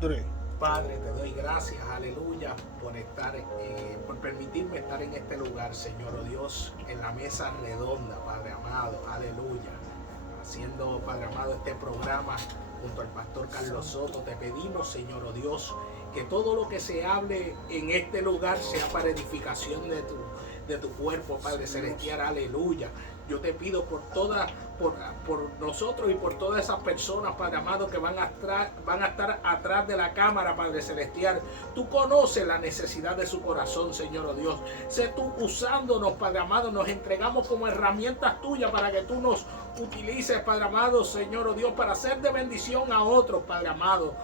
3. Padre, te doy gracias, aleluya, por permitirme estar en este lugar, Señor oh Dios, en la mesa redonda, Padre amado, aleluya, haciendo, Padre amado, este programa junto al pastor Carlos Soto. Te pedimos, Señor oh Dios, que todo lo que se hable en este lugar sea para edificación de tu cuerpo, Padre celestial, aleluya. Yo te pido por nosotros y por todas esas personas, Padre amado, que van a estar atrás de la cámara, Padre celestial. Tú conoces la necesidad de su corazón, Señor oh Dios. Sé tú usándonos, Padre amado. Nos entregamos como herramientas tuyas para que tú nos utilices, Padre amado, Señor oh Dios, para ser de bendición a otros, Padre amado.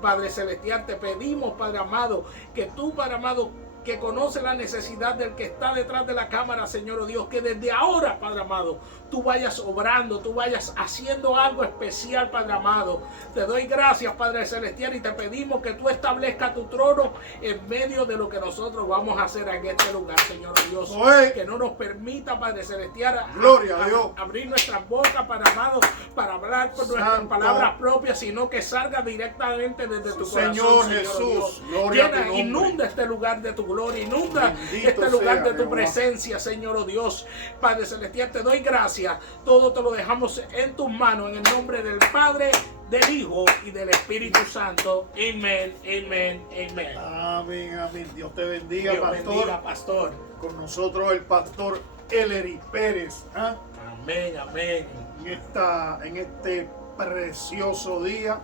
Padre celestial, te pedimos, Padre amado, que tú, Padre amado, que conoce la necesidad del que está detrás de la cámara, Señor oh Dios, que desde ahora, Padre amado, tú vayas obrando, tú vayas haciendo algo especial, Padre amado. Te doy gracias, Padre celestial, y te pedimos que tú establezcas tu trono en medio de lo que nosotros vamos a hacer en este lugar, Señor oh Dios. Que no nos permita, Padre celestial, gloria a Dios, abrir nuestras bocas, Padre amado, para hablar con nuestras palabras propias, sino que salga directamente desde tu corazón, Señor Jesús. Gloria a tu nombre. Inunda este lugar de tu gloria, inunda este lugar de tu presencia, Señor oh Dios. Padre celestial, te doy gracias. Todo te lo dejamos en tus manos, en el nombre del Padre, del Hijo y del Espíritu Santo. Amén, amén, amén. Amén, amén. Dios te bendiga, Dios pastor. bendiga, pastor. Con nosotros el pastor Ellery Pérez. Amén, amén. En este precioso día,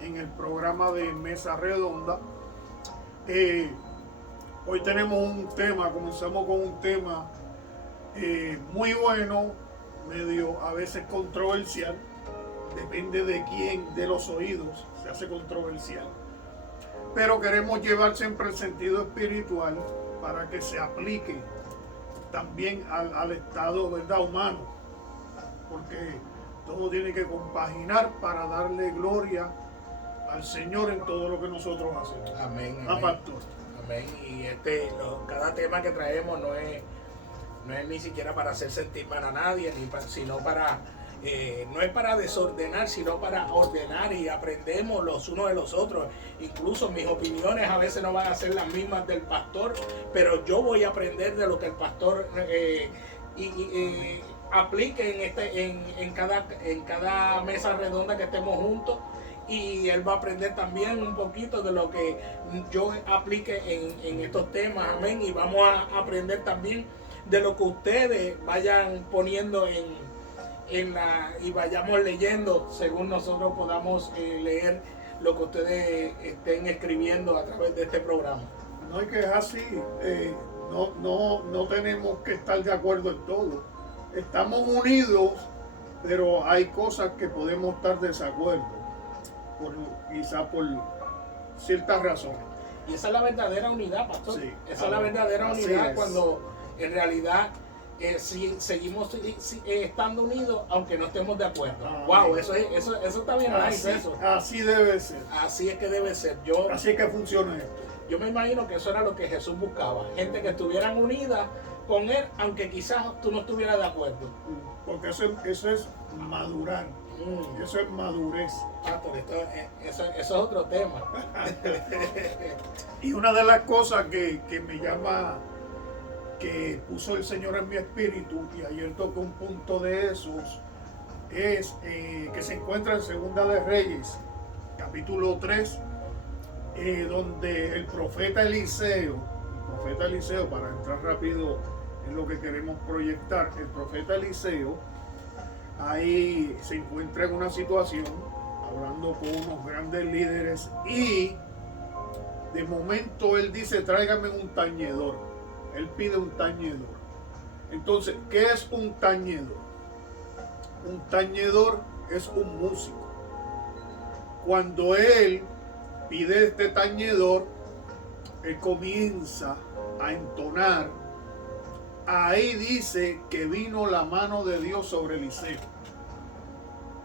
en el programa de Mesa Redonda. Hoy tenemos un tema, comenzamos con un tema muy bueno, medio a veces controversial, depende de quién, de los oídos, se hace controversial. Pero queremos llevar siempre el sentido espiritual para que se aplique también al estado, ¿verdad?, humano, porque todo tiene que compaginar para darle gloria al Señor en todo lo que nosotros hacemos. Amén, amén. Pastor. Amén. Y cada tema que traemos no es ni siquiera para hacer sentir mal a nadie, sino para no es para desordenar, sino para ordenar, y aprendemos los unos de los otros. Incluso mis opiniones a veces no van a ser las mismas del pastor, pero yo voy a aprender de lo que el pastor aplique en cada mesa redonda que estemos juntos. Y él va a aprender también un poquito de lo que yo aplique en estos temas, amén. Y vamos a aprender también de lo que ustedes vayan poniendo y vayamos leyendo según nosotros podamos leer lo que ustedes estén escribiendo a través de este programa. No es que es así, no tenemos que estar de acuerdo en todo. Estamos unidos, pero hay cosas que podemos estar de desacuerdo, quizá por ciertas razones. Y esa es la verdadera unidad, pastor. Sí, esa es la verdadera unidad, es. Cuando en realidad si seguimos estando unidos aunque no estemos de acuerdo. Wow, eso está bien nice, eso. Así debe ser. Así es que debe ser. Así es que funciona esto. Yo me imagino que eso era lo que Jesús buscaba. Gente que estuvieran unidas con Él, aunque quizás tú no estuvieras de acuerdo. Porque eso es madurar. Eso es madurez. Eso es otro tema. Y una de las cosas que me llama, que puso el Señor en mi espíritu, y ayer toqué un punto de esos, es que se encuentra en Segunda de Reyes, capítulo 3, donde el profeta Eliseo, para entrar rápido en lo que queremos proyectar, el profeta Eliseo, ahí se encuentra en una situación, hablando con unos grandes líderes, y de momento él dice: tráigame un tañedor. Él pide un tañedor. Entonces, ¿qué es un tañedor? Un tañedor es un músico. Cuando él pide este tañedor, él comienza a entonar. Ahí dice que vino la mano de Dios sobre Eliseo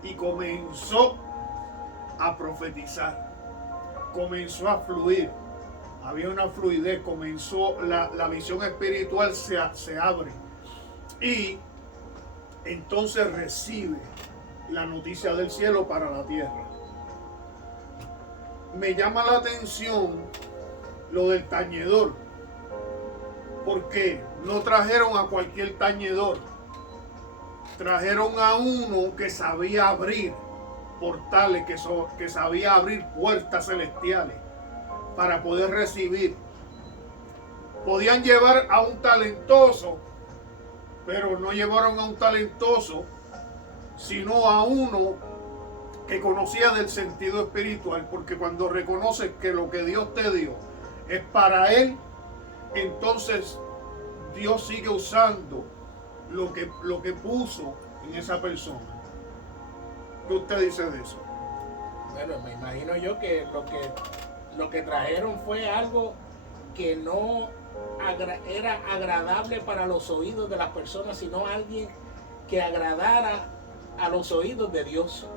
y comenzó a profetizar, comenzó a fluir, había una fluidez, comenzó la visión espiritual, se abre, y entonces recibe la noticia del cielo para la tierra. me llama la atención lo del tañedor, porque no trajeron a cualquier tañedor, trajeron a uno que sabía abrir portales, que sabía abrir puertas celestiales para poder recibir. Podían llevar a un talentoso, pero no llevaron a un talentoso, sino a uno que conocía del sentido espiritual, porque cuando reconoces que lo que Dios te dio es para Él, entonces Dios sigue usando lo que puso en esa persona. ¿Qué usted dice de eso? Bueno, me imagino yo que lo que trajeron fue algo que no era agradable para los oídos de las personas, sino alguien que agradara a los oídos de Dios.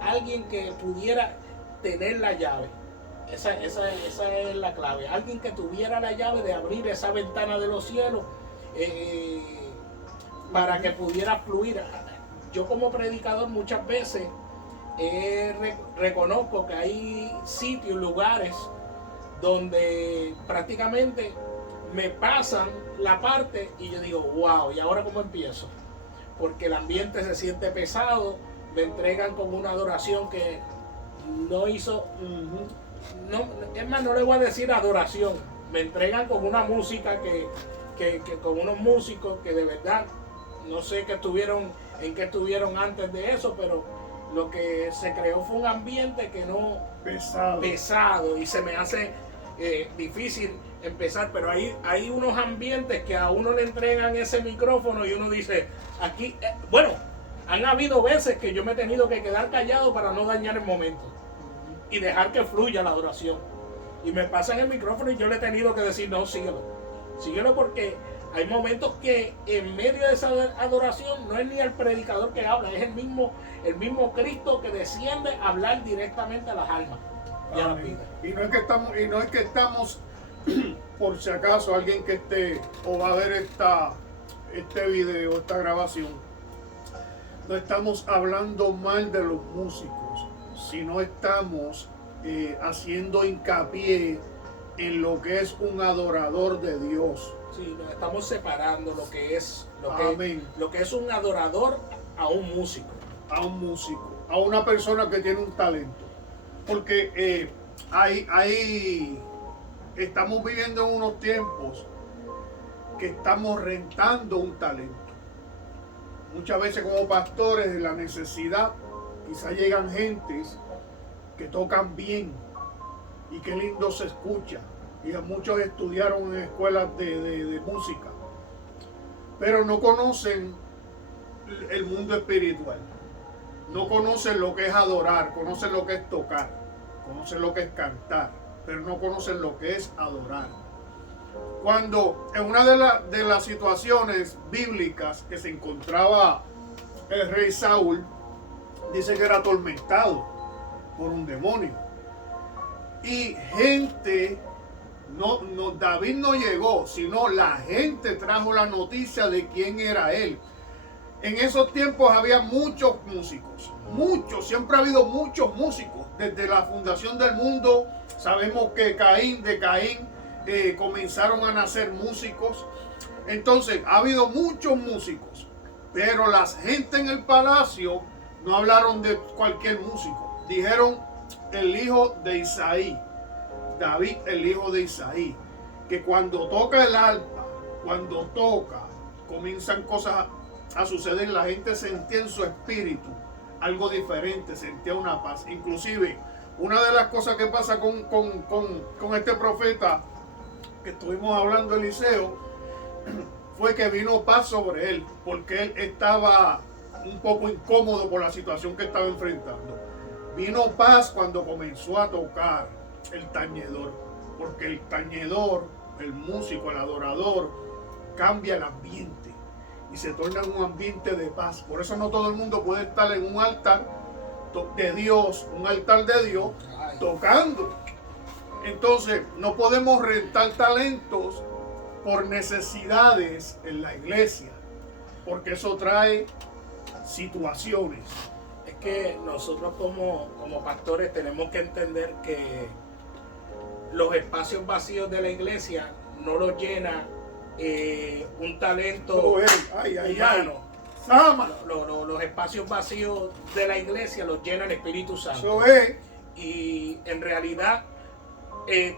Alguien que pudiera tener la llave. Esa es la clave. Alguien que tuviera la llave de abrir esa ventana de los cielos para que pudiera fluir. Yo como predicador muchas veces reconozco que hay sitios, lugares donde prácticamente me pasan la parte y yo digo, wow, ¿y ahora cómo empiezo? Porque el ambiente se siente pesado, me entregan con una adoración que no hizo, no, es más, no le voy a decir adoración, me entregan con una música que con unos músicos que de verdad no sé en qué estuvieron antes de eso, pero lo que se creó fue un ambiente que no pesado y se me hace difícil empezar, pero hay unos ambientes que a uno le entregan ese micrófono y uno dice, aquí, bueno, han habido veces que yo me he tenido que quedar callado para no dañar el momento y dejar que fluya la adoración. Y me pasan el micrófono y yo le he tenido que decir, no, síguelo porque hay momentos que en medio de esa adoración no es ni el predicador que habla, es el mismo Cristo que desciende a hablar directamente a las almas y a las vidas. Y no es que estamos por si acaso alguien que esté o va a ver este video, esta grabación, no estamos hablando mal de los músicos, sino estamos haciendo hincapié en lo que es un adorador de Dios. Sí, nos estamos separando lo que es un adorador a un músico. A un músico, a una persona que tiene un talento. Porque ahí estamos viviendo en unos tiempos que estamos rentando un talento. Muchas veces como pastores de la necesidad, quizá llegan gentes que tocan bien y qué lindo se escucha. Y muchos estudiaron en escuelas de música, pero no conocen el mundo espiritual. No conocen lo que es adorar, conocen lo que es tocar, conocen lo que es cantar, pero no conocen lo que es adorar. Cuando en una de las situaciones bíblicas que se encontraba el rey Saúl, dice que era atormentado por un demonio. Y gente, David no llegó, sino la gente trajo la noticia de quién era él. En esos tiempos había muchos músicos, siempre ha habido muchos músicos. Desde la fundación del mundo sabemos que de Caín comenzaron a nacer músicos. Entonces ha habido muchos músicos, pero las gente en el palacio no hablaron de cualquier músico. Dijeron el hijo de Isaí, David el hijo de Isaí, que cuando toca el arpa, comienzan cosas a suceder. La gente sentía en su espíritu algo diferente, sentía una paz. Inclusive una de las cosas que pasa con este profeta que estuvimos hablando, Eliseo, fue que vino paz sobre él, porque él estaba un poco incómodo por la situación que estaba enfrentando. Vino paz cuando comenzó a tocar el tañedor, porque el tañedor, el músico, el adorador, cambia el ambiente y se torna un ambiente de paz. Por eso no todo el mundo puede estar en un altar de Dios, tocando. Entonces no podemos rentar talentos por necesidades en la iglesia, porque eso trae situaciones. Es que nosotros como pastores tenemos que entender que los espacios vacíos de la iglesia no los llena un talento humano. Sama. Los espacios vacíos de la iglesia los llena el Espíritu Santo. Eso es. Y en realidad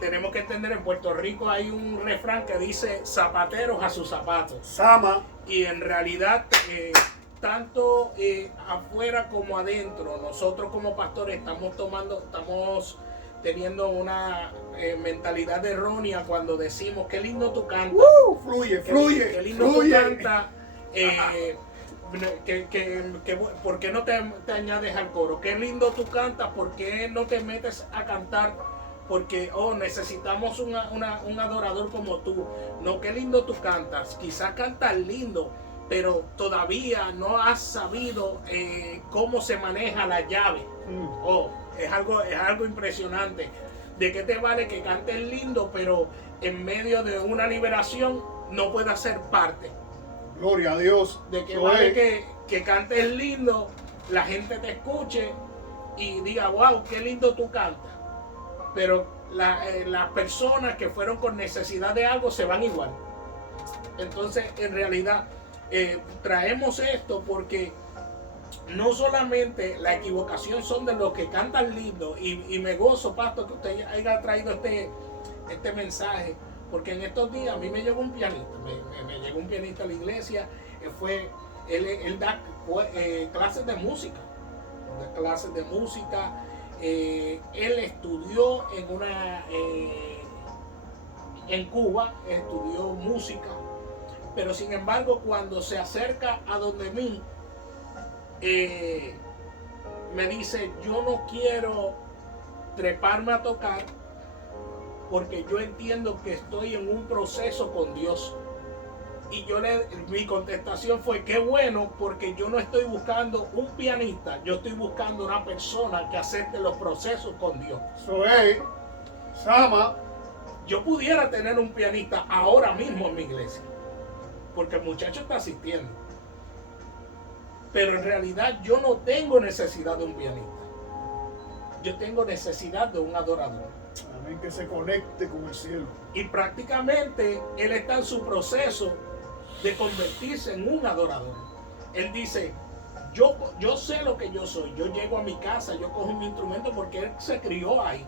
tenemos que entender, en Puerto Rico hay un refrán que dice zapateros a sus zapatos. Sama. Y en realidad tanto afuera como adentro, nosotros como pastores estamos teniendo una mentalidad errónea cuando decimos qué lindo tú cantas. Fluye. Qué lindo tú cantas. ¿Por qué no te añades al coro? Qué lindo tú cantas, ¿por qué no te metes a cantar? Porque necesitamos un adorador como tú. No, qué lindo tú cantas. Quizás cantas lindo, pero todavía no has sabido cómo se maneja la llave. Es algo impresionante. ¿De qué te vale que cantes lindo, pero en medio de una liberación no puedas ser parte? Gloria a Dios. ¿De qué vale que cantes lindo, la gente te escuche y diga, wow, qué lindo tú cantas? Pero las personas que fueron con necesidad de algo se van igual. Entonces, en realidad, traemos esto porque no solamente la equivocación son de los que cantan lindo, y me gozo, pastor, que usted haya traído este mensaje, porque en estos días a mí me llegó un pianista, me llegó un pianista a la iglesia. Él da clases de música, él estudió en Cuba, estudió música, pero sin embargo cuando se acerca a donde mí, me dice, yo no quiero treparme a tocar porque yo entiendo que estoy en un proceso con Dios. Y mi contestación fue, qué bueno, porque yo no estoy buscando un pianista, yo estoy buscando una persona que acepte los procesos con Dios. Eso es. Sama. Yo pudiera tener un pianista ahora mismo en mi iglesia, porque el muchacho está asistiendo. Pero en realidad yo no tengo necesidad de un pianista. Yo tengo necesidad de un adorador. Amén, que se conecte con el cielo. Y prácticamente él está en su proceso de convertirse en un adorador. Él dice, yo sé lo que yo soy. Yo llego a mi casa, yo cojo mi instrumento, porque él se crió ahí.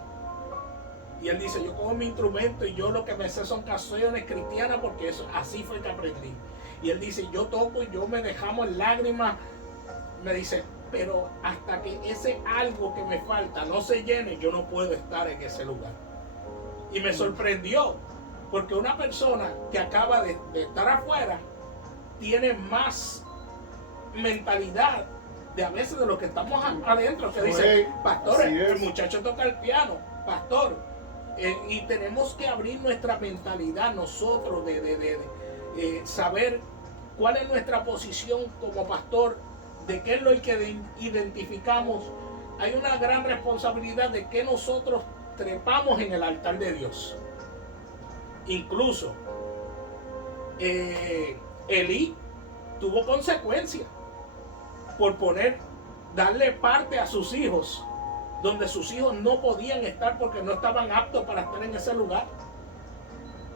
Y él dice, yo cojo mi instrumento y yo lo que me sé son canciones cristianas, porque así fue que aprendí. Y él dice, yo toco y yo me dejamos en lágrimas. Me dice, pero hasta que ese algo que me falta no se llene, yo no puedo estar en ese lugar. Y me sorprendió, porque una persona que acaba de estar afuera tiene más mentalidad de a veces de los que estamos adentro, que dice, pastor, el muchacho toca el piano, pastor, y tenemos que abrir nuestra mentalidad nosotros de saber cuál es nuestra posición como pastor, de qué es lo que identificamos. Hay una gran responsabilidad de que nosotros trepamos en el altar de Dios. Incluso Elí tuvo consecuencias por darle parte a sus hijos donde sus hijos no podían estar porque no estaban aptos para estar en ese lugar.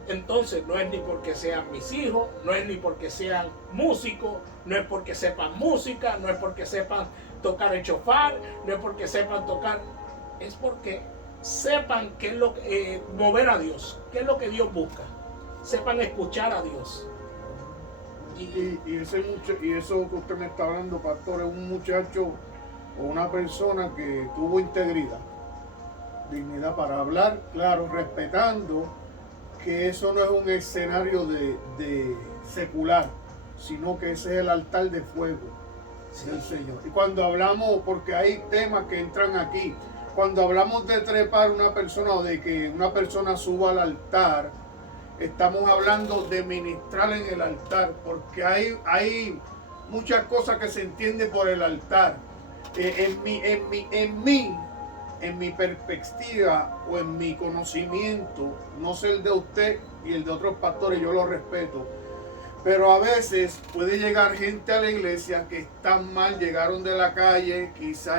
Entonces no es ni porque sean mis hijos, no es ni porque sean músicos, no es porque sepan música, no es porque sepan tocar el shofar, no es porque sepan tocar, es porque sepan qué es lo que mover a Dios, qué es lo que Dios busca, sepan escuchar a Dios. Y eso que usted me está hablando, pastor, es un muchacho o una persona que tuvo integridad, dignidad para hablar, claro, respetando que eso no es un escenario de secular, sino que ese es el altar de fuego del Señor. Y cuando hablamos, porque hay temas que entran aquí, cuando hablamos de trepar una persona o de que una persona suba al altar, estamos hablando de ministrar en el altar, porque hay muchas cosas que se entienden por el altar. En mi perspectiva o en mi conocimiento, no sé el de usted y el de otros pastores, yo lo respeto, Pero a veces puede llegar gente a la iglesia que están mal, llegaron de la calle, quizá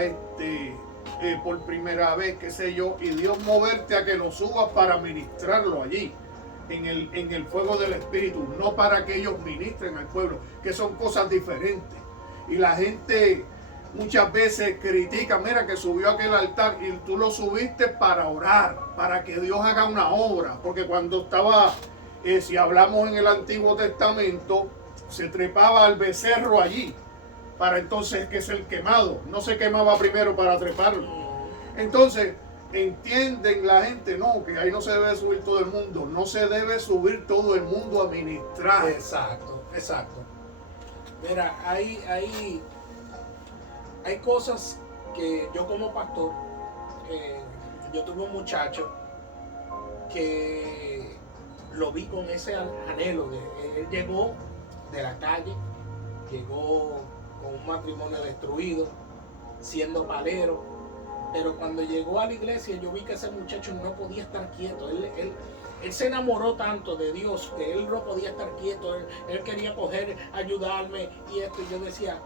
por primera vez, qué sé yo, y Dios moverte a que lo subas para ministrarlo allí, en el fuego del Espíritu, no para que ellos ministren al pueblo, que son cosas diferentes. Y la gente muchas veces critica, mira que subió aquel altar y tú lo subiste para orar, para que Dios haga una obra, porque cuando estaba, si hablamos en el Antiguo Testamento, se trepaba al becerro allí, para entonces que es el quemado, no se quemaba primero para treparlo. Entonces, entienden la gente, no, que ahí no se debe subir todo el mundo, no se debe subir todo el mundo a ministrar. Exacto. Mira, hay cosas que yo como pastor, yo tuve un muchacho que lo vi con ese anhelo, él llegó de la calle, llegó con un matrimonio destruido, siendo palero. Pero cuando llegó a la iglesia, yo vi que ese muchacho no podía estar quieto. Él se enamoró tanto de Dios que él no podía estar quieto. Él quería ayudarme y esto. Y yo decía,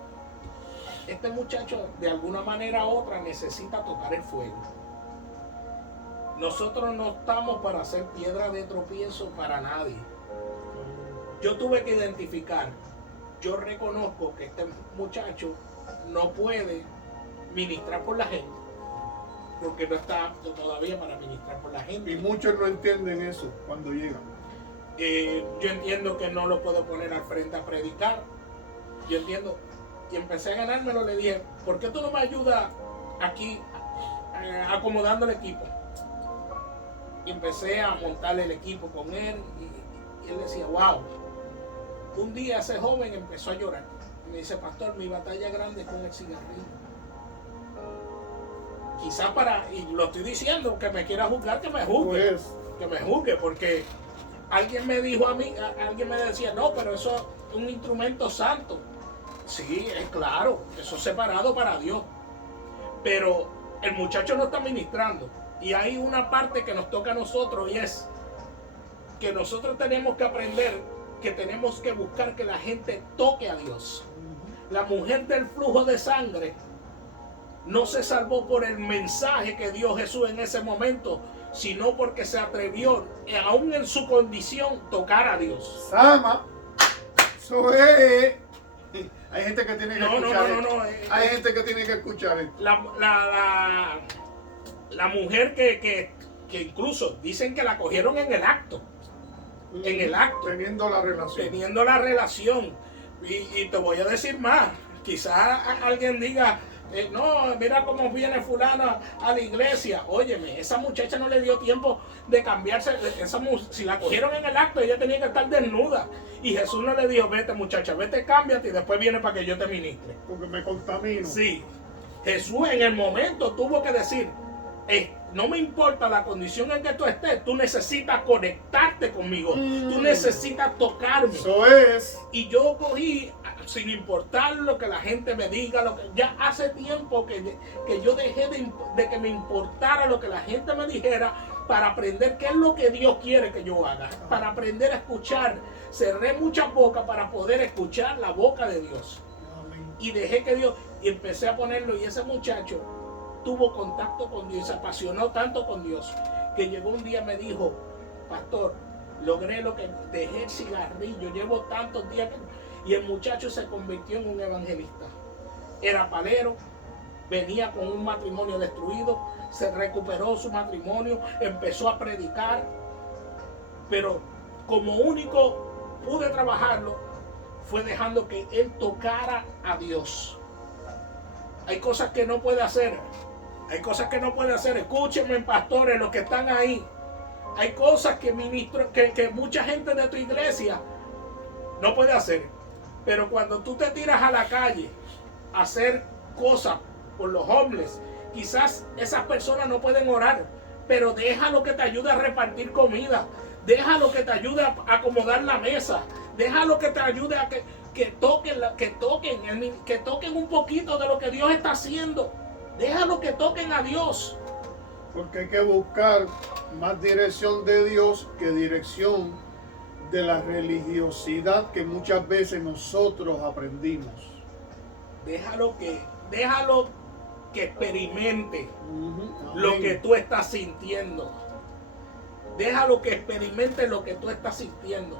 este muchacho de alguna manera u otra necesita tocar el fuego. Nosotros no estamos para hacer piedra de tropiezo para nadie. Yo tuve que identificar. Yo reconozco que este muchacho no puede ministrar por la gente, porque no está apto todavía para ministrar por la gente. Y muchos no entienden eso cuando llegan. Yo entiendo que no lo puedo poner al frente a predicar. Yo entiendo. Y empecé a ganármelo. Le dije, ¿por qué tú no me ayudas aquí acomodando el equipo? Y empecé a montarle el equipo con él. Y él decía, wow. Un día ese joven empezó a llorar. Y me dice, pastor, mi batalla grande es con el cigarrillo. Quizás y lo estoy diciendo, que me quiera juzgar, que me juzgue. Pues, Que me juzgue, porque alguien me dijo a mí, alguien me decía, no, pero eso es un instrumento santo. Sí, es claro, eso es separado para Dios. Pero el muchacho no está ministrando. Y hay una parte que nos toca a nosotros, y es que nosotros tenemos que aprender que tenemos que buscar que la gente toque a Dios. La mujer del flujo de sangre no se salvó por el mensaje que dio Jesús en ese momento, sino porque se atrevió, aún en su condición, tocar a Dios. Sama, eso es. Hay gente que tiene que escuchar esto. Hay gente que tiene que escuchar esto. La mujer que incluso dicen que la cogieron en el acto. En el acto. Teniendo la relación. Teniendo la relación. Y te voy a decir más. Quizás alguien diga, no, mira cómo viene fulana a la iglesia. Óyeme, esa muchacha no le dio tiempo de cambiarse. Si la cogieron en el acto, ella tenía que estar desnuda. Y Jesús no le dijo, vete muchacha, vete, cámbiate y después viene para que yo te ministre. Porque me contamino. Sí. Jesús en el momento tuvo que decir, no me importa la condición en que tú estés, tú necesitas conectarte conmigo. Tú necesitas tocarme. Eso es. Y yo cogí, sin importar lo que la gente me diga, ya hace tiempo que yo dejé de que me importara lo que la gente me dijera, para aprender qué es lo que Dios quiere que yo haga, para aprender a escuchar. Cerré muchas bocas para poder escuchar la boca de Dios. Y dejé que Dios, y empecé a ponerlo, y ese muchacho tuvo contacto con Dios, se apasionó tanto con Dios, que llegó un día y me dijo, pastor, logré lo que dejé el cigarrillo, llevo tantos días y el muchacho se convirtió en un evangelista. Era palero, venía con un matrimonio destruido, se recuperó su matrimonio, empezó a predicar, pero como único pude trabajarlo fue dejando que él tocara a Dios. Hay cosas que no puede hacer. Hay cosas que no puede hacer. Escúchenme, pastores, los que están ahí. Hay cosas que mucha gente de tu iglesia no puede hacer. Pero cuando tú te tiras a la calle a hacer cosas por los homeless, quizás esas personas no pueden orar, pero déjalo que te ayude a repartir comida. Déjalo que te ayude a acomodar la mesa. Déjalo que te ayude a que toquen un poquito de lo que Dios está haciendo. Déjalo que toquen a Dios. Porque hay que buscar más dirección de Dios que dirección de la religiosidad que muchas veces nosotros aprendimos. Déjalo que experimente Ujú, lo amén. que tú estás sintiendo. Déjalo que experimente lo que tú estás sintiendo.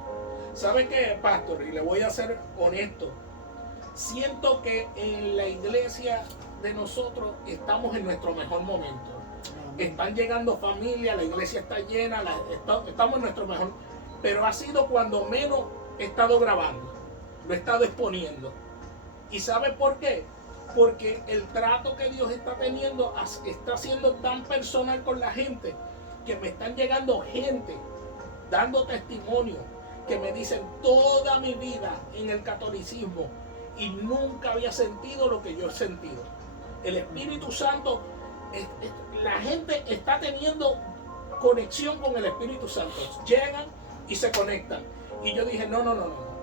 ¿Sabe qué, pastor? Y le voy a ser honesto. Siento que en la iglesia de nosotros estamos en nuestro mejor momento. Amén. Están llegando familias, la iglesia está llena, estamos en nuestro mejor. Pero ha sido cuando menos he estado grabando, lo he estado exponiendo. ¿Y sabe por qué? Porque el trato que Dios está teniendo está siendo tan personal con la gente, que me están llegando gente dando testimonio, que me dicen toda mi vida en el catolicismo y nunca había sentido lo que yo he sentido. El Espíritu Santo, la gente está teniendo conexión con el Espíritu Santo. Llegan y se conectan. Y yo dije, no,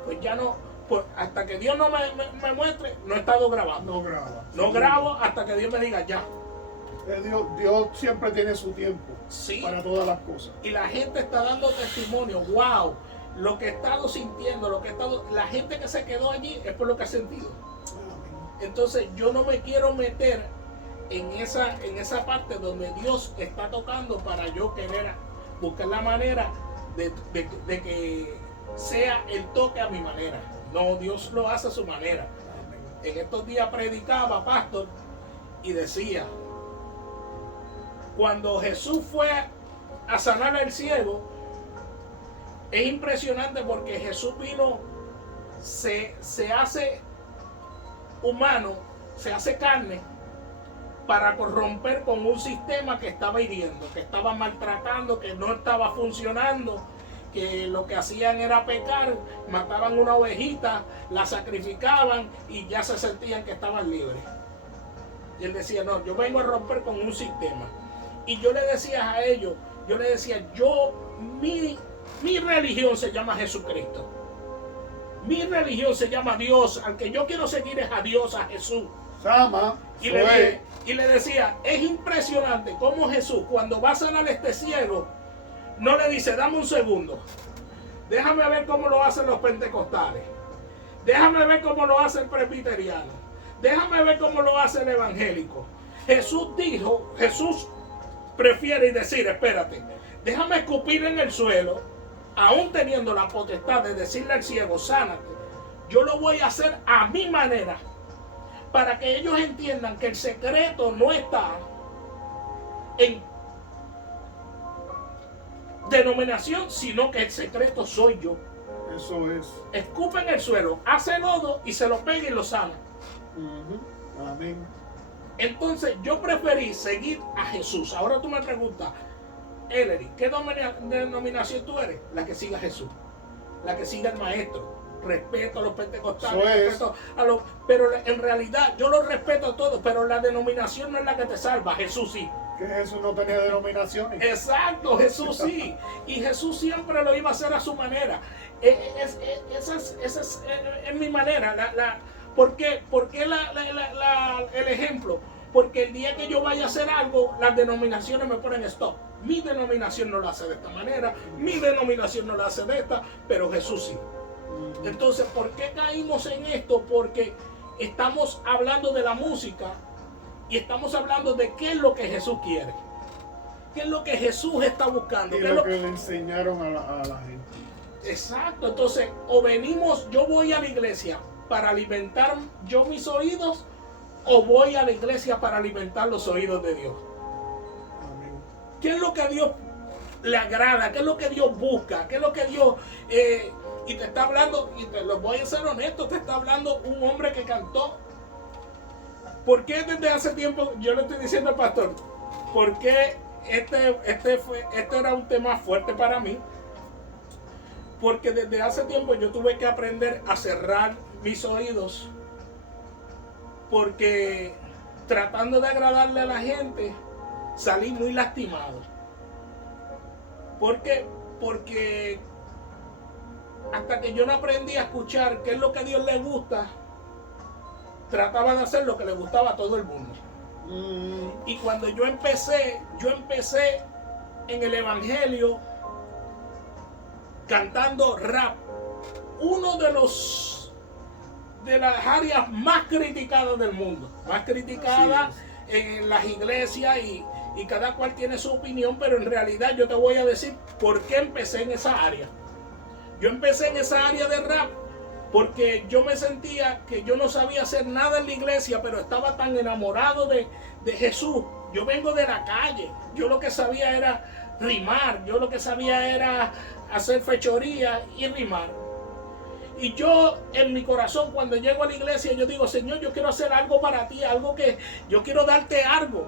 pues ya no, pues hasta que Dios no me muestre, no he estado grabando. No graba. No grabo hasta que Dios me diga ya. Dios siempre tiene su tiempo Sí. para todas las cosas. Y la gente está dando testimonio, wow, lo que he estado sintiendo, la gente que se quedó allí es por lo que ha sentido. Amén. Entonces yo no me quiero meter en esa parte donde Dios está tocando para yo querer buscar la manera de que sea el toque a mi manera. No, Dios lo hace a su manera. Amén. En estos días predicaba, pastor, y decía, cuando Jesús fue a sanar al ciego, es impresionante porque Jesús vino, se hace humano, se hace carne para corromper con un sistema que estaba hiriendo, que estaba maltratando, que no estaba funcionando, que lo que hacían era pecar, mataban una ovejita, la sacrificaban y ya se sentían que estaban libres. Y él decía, no, yo vengo a romper con un sistema. Y yo le decía a ellos, mi religión se llama Jesucristo. Mi religión se llama Dios. Al que yo quiero seguir es a Dios, a Jesús. Sama, Y le decía, es impresionante cómo Jesús, cuando va a sanar a este ciego, no le dice, dame un segundo, déjame ver cómo lo hacen los pentecostales, déjame ver cómo lo hace el presbiteriano, déjame ver cómo lo hace el evangélico. Jesús prefiere decir, espérate, déjame escupir en el suelo, aún teniendo la potestad de decirle al ciego, sánate. Yo lo voy a hacer a mi manera, para que ellos entiendan que el secreto no está en denominación, sino que el secreto soy yo. Eso es. Escupe en el suelo, hace lodo y se lo pega y lo sana. Ujú. Amén. Entonces yo preferí seguir a Jesús. Ahora tú me preguntas, Ellery, ¿qué denominación tú eres? La que siga a Jesús, la que siga al maestro. Respeto a los pentecostales, respeto a los, pero en realidad yo los respeto a todos, pero la denominación no es la que te salva, Jesús sí. Que Jesús no tenía denominaciones. Exacto, Jesús sí. Y Jesús siempre lo iba a hacer a su manera. Esa es mi manera. ¿Por qué el ejemplo? Porque el día que yo vaya a hacer algo, las denominaciones me ponen stop. Mi denominación no lo hace de esta manera, mi denominación no lo hace de esta, pero Jesús sí. Entonces, ¿por qué caímos en esto? Porque estamos hablando de la música y estamos hablando de qué es lo que Jesús quiere, qué es lo que Jesús está buscando, Y qué es lo que le enseñaron a la gente. Exacto. Entonces, o venimos, yo voy a la iglesia para alimentar yo mis oídos, o voy a la iglesia para alimentar los oídos de Dios. Amén. ¿Qué es lo que a Dios le agrada? ¿Qué es lo que Dios busca? ¿Qué es lo que Dios... y te está hablando, y te lo voy a ser honesto, te está hablando un hombre que cantó. ¿Por qué desde hace tiempo, yo le estoy diciendo al pastor, por qué este era un tema fuerte para mí? Porque desde hace tiempo yo tuve que aprender a cerrar mis oídos, porque tratando de agradarle a la gente, salí muy lastimado. ¿Por qué? Porque hasta que yo no aprendí a escuchar qué es lo que a Dios le gusta, trataba de hacer lo que le gustaba a todo el mundo. Y cuando yo empecé en el evangelio cantando rap. Uno de las áreas más criticadas del mundo. Más criticadas en las iglesias y cada cual tiene su opinión, pero en realidad yo te voy a decir por qué empecé en esa área. Yo empecé en esa área de rap porque yo me sentía que yo no sabía hacer nada en la iglesia, pero estaba tan enamorado de Jesús. Yo vengo de la calle, yo lo que sabía era rimar, yo lo que sabía era hacer fechoría y rimar. Y yo en mi corazón cuando llego a la iglesia yo digo, Señor, yo quiero hacer algo para ti, algo que yo quiero darte algo.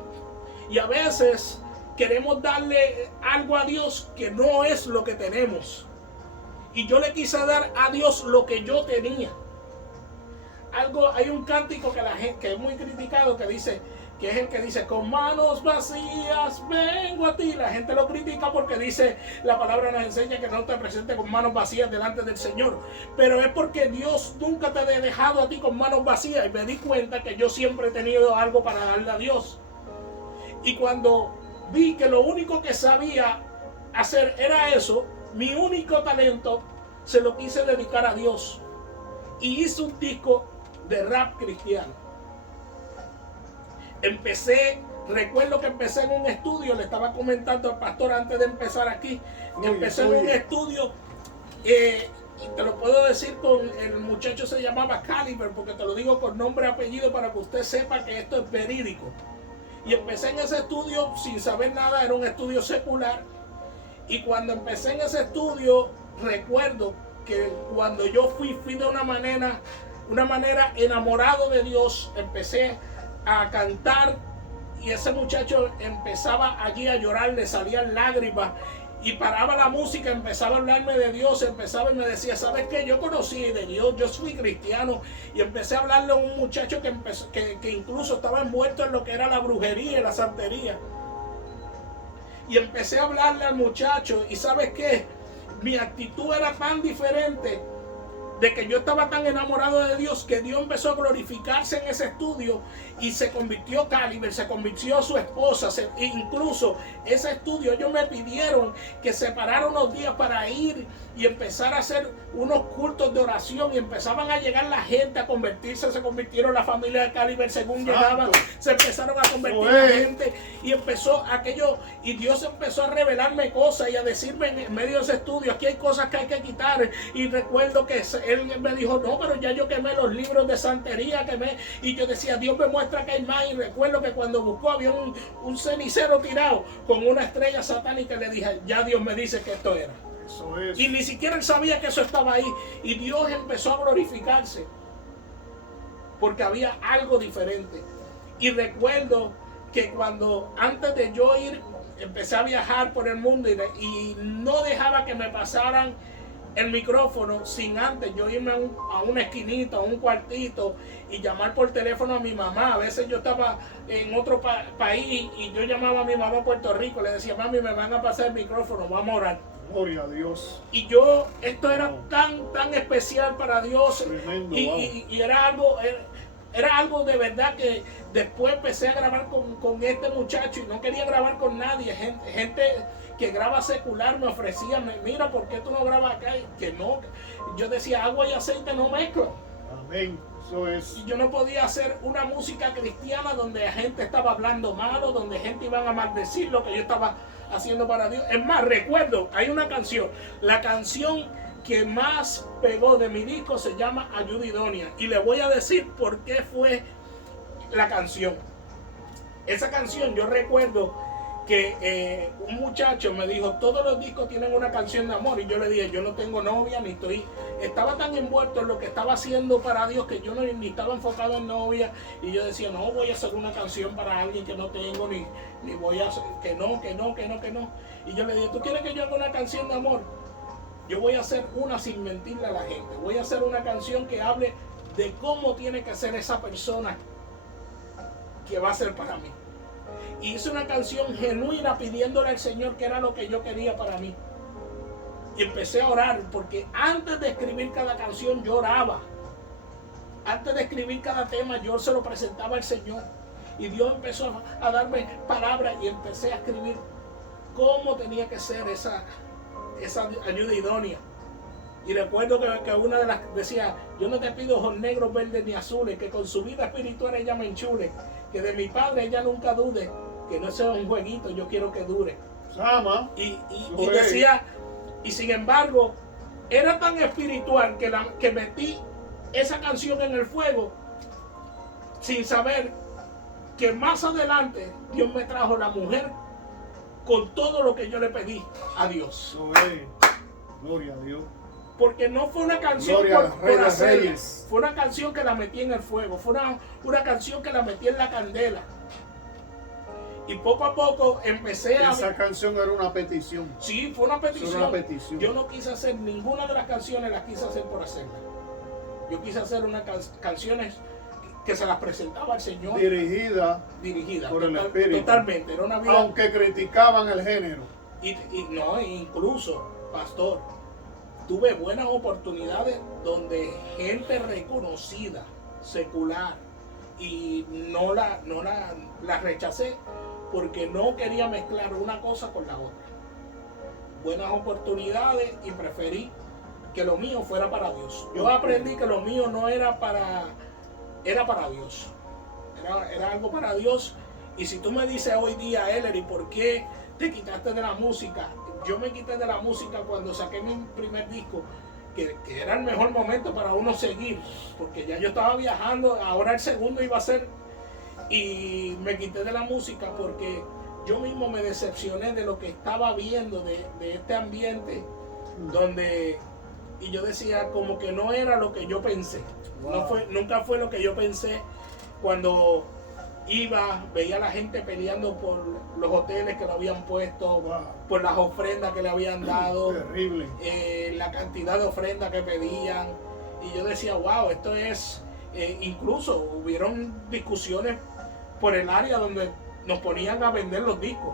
Y a veces queremos darle algo a Dios que no es lo que tenemos. Y yo le quise dar a Dios lo que yo tenía. Hay un cántico que la gente, que es muy criticado, que dice, que es el que dice, con manos vacías vengo a ti. La gente lo critica porque dice, la palabra nos enseña que no te presentes con manos vacías delante del Señor. Pero es porque Dios nunca te ha dejado a ti con manos vacías. Y me di cuenta que yo siempre he tenido algo para darle a Dios. Y cuando vi que lo único que sabía hacer era eso, mi único talento se lo quise dedicar a Dios. Y hice un disco de rap cristiano. Recuerdo que empecé en un estudio, le estaba comentando al pastor antes de empezar aquí, empecé en un estudio, y te lo puedo decir el muchacho se llamaba Caliber, porque te lo digo con nombre y apellido para que usted sepa que esto es verídico. Y empecé en ese estudio sin saber nada, era un estudio secular. Y cuando empecé en ese estudio, recuerdo que cuando yo fui de una manera enamorado de Dios, empecé a cantar y ese muchacho empezaba allí a llorar, le salían lágrimas y paraba la música, empezaba a hablarme de Dios, empezaba y me decía, ¿sabes qué? Yo conocí de Dios, yo soy cristiano, y empecé a hablarle a un muchacho que incluso estaba envuelto en lo que era la brujería y la santería. Y empecé a hablarle al muchacho y ¿sabes qué? Mi actitud era tan diferente de que yo estaba tan enamorado de Dios que Dios empezó a glorificarse en ese estudio y se convirtió Caliber, se convirtió su esposa, incluso ese estudio ellos me pidieron que separara unos días para ir y empezar a hacer unos cultos de oración y empezaban a llegar la gente a convertirse, se convirtieron la familia de Caliber según llegaban, se empezaron a convertir la gente y empezó aquello y Dios empezó a revelarme cosas y a decirme en medio de ese estudio, aquí hay cosas que hay que quitar y recuerdo que él me dijo, no, pero ya yo quemé los libros de santería, y yo decía, Dios me muestra que hay más y recuerdo que cuando buscó había un cenicero tirado con una estrella satánica y le dije, ya Dios me dice que esto era. Eso es. Y ni siquiera él sabía que eso estaba ahí. Y Dios empezó a glorificarse. Porque había algo diferente. Y recuerdo que antes de yo ir, empecé a viajar por el mundo y no dejaba que me pasaran el micrófono sin antes yo irme a una esquinita, a un cuartito y llamar por teléfono a mi mamá. A veces yo estaba en otro país y yo llamaba a mi mamá a Puerto Rico. Le decía, mami, me van a pasar el micrófono, vamos a orar. Gloria a Dios. Y esto era tan especial para Dios. Tremendo, y era algo de verdad que después empecé a grabar con este muchacho y no quería grabar con nadie. Gente que graba secular me ofrecía, mira, ¿por qué tú no grabas acá? Y que no, yo decía, agua y aceite no mezclan. Amén. Eso es. Y yo no podía hacer una música cristiana donde la gente estaba hablando malo, donde gente iba a maldecir lo que yo estaba haciendo para Dios. Es más, recuerdo, hay una canción, la canción que más pegó de mi disco se llama Ayuda Idónea. Y le voy a decir por qué fue la canción. Esa canción, yo recuerdo que un muchacho me dijo, todos los discos tienen una canción de amor. Y yo le dije, yo no tengo novia, estaba tan envuelto en lo que estaba haciendo para Dios que yo ni estaba enfocado en novia. Y yo decía, no voy a hacer una canción para alguien que no tengo, ni voy a hacer, que no. Y yo le dije, ¿tú quieres que yo haga una canción de amor? Yo voy a hacer una sin mentirle a la gente. Voy a hacer una canción que hable de cómo tiene que ser esa persona que va a ser para mí. Y hice una canción genuina pidiéndole al Señor que era lo que yo quería para mí. Y empecé a orar porque antes de escribir cada canción yo oraba. Antes de escribir cada tema yo se lo presentaba al Señor. Y Dios empezó a darme palabras y empecé a escribir cómo tenía que ser esa ayuda idónea. Y recuerdo que una de las decía, yo no te pido ojos negros, verdes ni azules, que con su vida espiritual ella me enchule, que de mi padre ella nunca dude, que no sea un jueguito, yo quiero que dure. Sama. Y decía, y sin embargo, era tan espiritual que metí esa canción en el fuego sin saber que más adelante Dios me trajo la mujer con todo lo que yo le pedí a Dios. Gloria a Dios. Porque no fue una canción por hacerla, fue una canción que la metí en el fuego, fue una canción que la metí en la candela. Y poco a poco empecé a... Esa canción era una petición. Sí, fue una petición. Una petición. Yo no quise hacer ninguna de las canciones, las quise hacer por hacerlas. Yo quise hacer unas canciones que se las presentaba al Señor. Dirigida por el Espíritu. Totalmente. Era una vida... Aunque criticaban el género. Y no, incluso, pastor, tuve buenas oportunidades donde gente reconocida, secular, y no la rechacé porque no quería mezclar una cosa con la otra. Buenas oportunidades y preferí que lo mío fuera para Dios. Yo aprendí que lo mío no era para Dios. Era algo para Dios. Y si tú me dices hoy día, Ellery, ¿por qué te quitaste de la música? Yo me quité de la música cuando saqué mi primer disco, que era el mejor momento para uno seguir, porque ya yo estaba viajando, ahora el segundo iba a ser, y me quité de la música porque yo mismo me decepcioné de lo que estaba viendo, de este ambiente, donde, y yo decía como que no era lo que yo pensé. Wow. Nunca fue lo que yo pensé cuando veía a la gente peleando por los hoteles que lo habían puesto, wow, por las ofrendas que le habían dado, terrible, la cantidad de ofrendas que pedían, y yo decía, wow, esto es, incluso hubieron discusiones por el área donde nos ponían a vender los discos.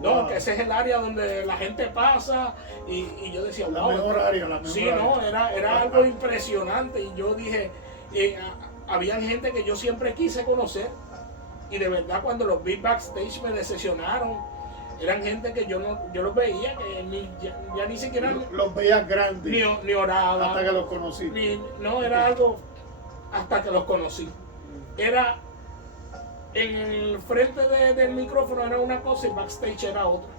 Wow. No, que ese es el área donde la gente pasa, y yo decía, la wow, mejor área, la mejor sí, área. No, era algo impresionante, y yo dije, había gente que yo siempre quise conocer. Y de verdad cuando los vi backstage me decepcionaron. Eran gente que yo los veía que ya ni siquiera los veías grandes, ni oraba hasta que los conocí. No, era algo hasta que los conocí. Era en el frente del micrófono era una cosa y backstage era otra.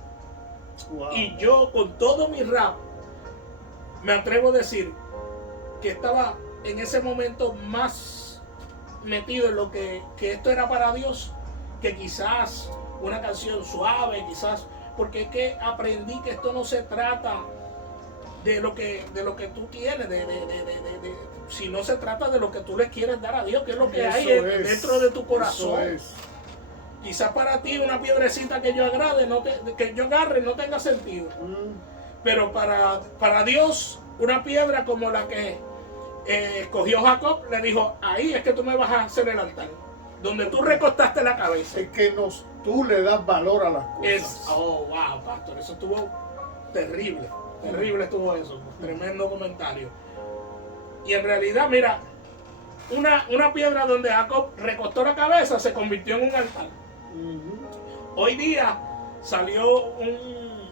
Wow. Y yo con todo mi rap me atrevo a decir que estaba en ese momento más metido en lo que esto era para Dios, que quizás una canción suave, quizás, porque es que aprendí que esto no se trata de lo que tú tienes, si no se trata de lo que tú le quieres dar a Dios, que es lo que hay dentro de tu corazón. Quizás para ti una piedrecita que yo agarre no tenga sentido, pero para Dios una piedra como la que escogió Jacob, le dijo, ahí es que tú me vas a hacer el altar, donde tú recostaste la cabeza. Es que tú le das valor a las cosas. Oh, wow, pastor, eso estuvo terrible, estuvo eso, tremendo comentario. Y en realidad, mira, una piedra donde Jacob recostó la cabeza se convirtió en un altar. Hoy día salió un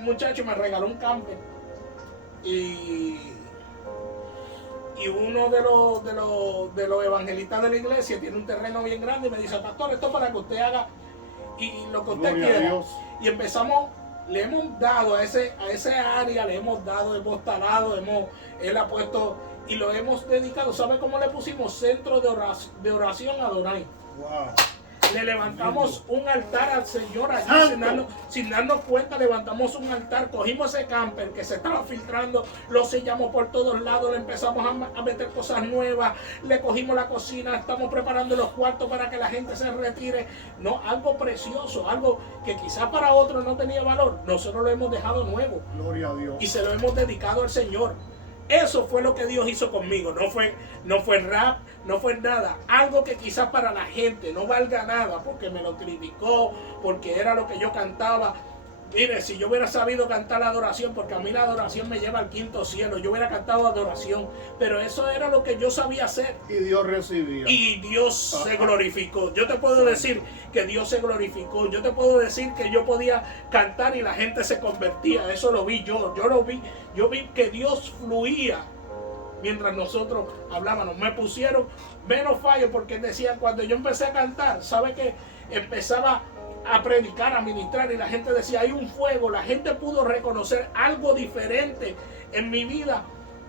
muchacho y me regaló un camper, y uno de los evangelistas de la iglesia tiene un terreno bien grande y me dice, pastor, esto para que usted haga y lo que usted quiera. Y empezamos, le hemos dado a ese área, hemos talado, él ha puesto y lo hemos dedicado. ¿Sabe cómo le pusimos? Centro de oración Adonai. Wow. Le levantamos un altar al Señor allí, sin darnos cuenta, levantamos un altar, cogimos ese camper que se estaba filtrando, lo sellamos por todos lados, le empezamos a meter cosas nuevas, le cogimos la cocina, estamos preparando los cuartos para que la gente se retire. No, algo precioso, algo que quizás para otros no tenía valor, nosotros lo hemos dejado nuevo. Gloria a Dios. Y se lo hemos dedicado al Señor. Eso fue lo que Dios hizo conmigo. No fue rap, no fue nada. Algo que quizás para la gente no valga nada porque me lo criticó, porque era lo que yo cantaba. Mire, si yo hubiera sabido cantar la adoración, porque a mí la adoración me lleva al quinto cielo, yo hubiera cantado adoración, pero eso era lo que yo sabía hacer. Y Dios recibía. Y Dios se glorificó. Yo te puedo decir que Dios se glorificó. Yo te puedo decir que yo podía cantar y la gente se convertía. Eso lo vi yo. Yo vi que Dios fluía mientras nosotros hablábamos. Me pusieron menos fallo porque decían, cuando yo empecé a cantar, ¿sabe qué? Empezaba a predicar, a ministrar, y la gente decía, hay un fuego. La gente pudo reconocer algo diferente en mi vida,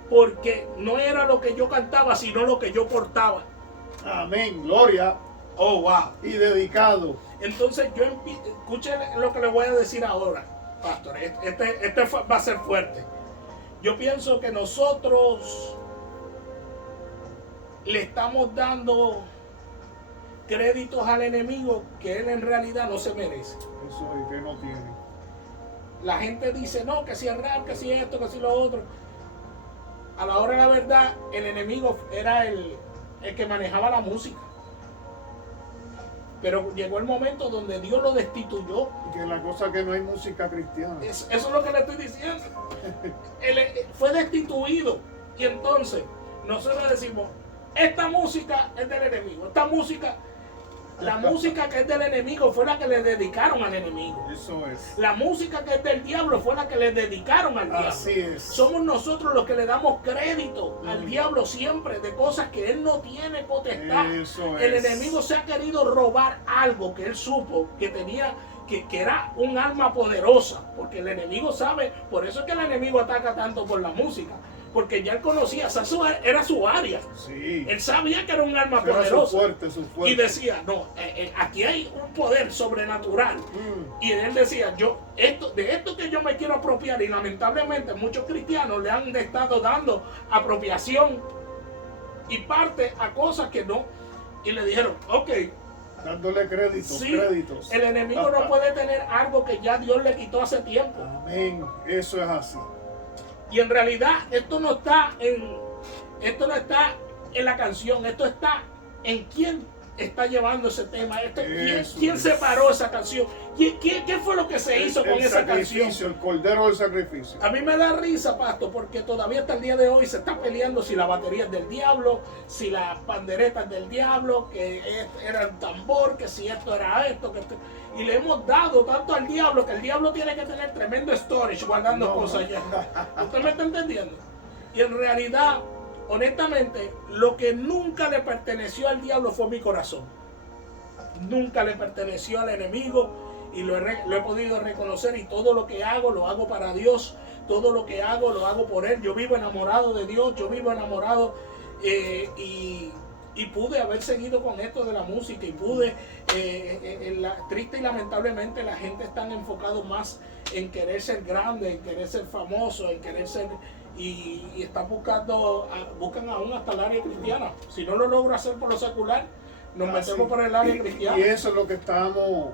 porque no era lo que yo cantaba, sino lo que yo portaba. Amén, gloria. Oh, wow. Y dedicado. Entonces escuchen lo que le voy a decir ahora, pastor. Este va a ser fuerte. Yo pienso que nosotros le estamos dando créditos al enemigo que él en realidad no se merece. Eso es que no tiene. La gente dice, no, que si es rap, que si esto, que si lo otro. A la hora de la verdad, el enemigo era el que manejaba la música. Pero llegó el momento donde Dios lo destituyó. Y que la cosa que no hay música cristiana. Eso es lo que le estoy diciendo. Él fue destituido. Y entonces nosotros decimos, esta música es del enemigo. Esta música, la música que es del enemigo fue la que le dedicaron al enemigo. Eso es. La música que es del diablo fue la que le dedicaron al diablo. Así es. Somos nosotros los que le damos crédito al diablo siempre de cosas que él no tiene potestad. Eso El es. enemigo se ha querido robar algo que él supo que tenía, que era un arma poderosa, porque el enemigo sabe, por eso es que el enemigo ataca tanto por la música, porque ya él conocía, esa era su área. Sí. Él sabía que era un arma Era poderosa. su fuerte. Y decía, no, aquí hay un poder sobrenatural. Y él decía, de esto que yo me quiero apropiar, y lamentablemente muchos cristianos le han estado dando apropiación y parte a cosas que no. Y le dijeron, ok, dándole créditos, sí, créditos. el enemigo no puede tener algo que ya Dios le quitó hace tiempo. Amén. Eso es así. Y en realidad esto no está en la canción, esto está en quién está llevando ese tema. ¿Quién separó esa canción? ¿Qué fue lo que se hizo con esa canción? El cordero del sacrificio. A mí me da risa, pastor, porque todavía hasta el día de hoy se está peleando si la batería es del diablo, si las panderetas del diablo, que era el tambor, que si esto era esto, y le hemos dado tanto al diablo que el diablo tiene que tener tremendo storage guardando cosas allá. ¿Usted me está entendiendo? Y en realidad, honestamente, lo que nunca le perteneció al diablo fue mi corazón. Nunca le perteneció al enemigo, y lo he podido reconocer, y todo lo que hago lo hago para Dios. Todo lo que hago lo hago por Él. Yo vivo enamorado de Dios, yo vivo enamorado y pude haber seguido con esto de la música, y pude, triste y lamentablemente la gente está enfocado más en querer ser grande, en querer ser famoso, en querer ser, y están buscan aún hasta el área cristiana. Si no lo logro hacer por lo secular, nos metemos por el área cristiana. Y eso es lo que estábamos,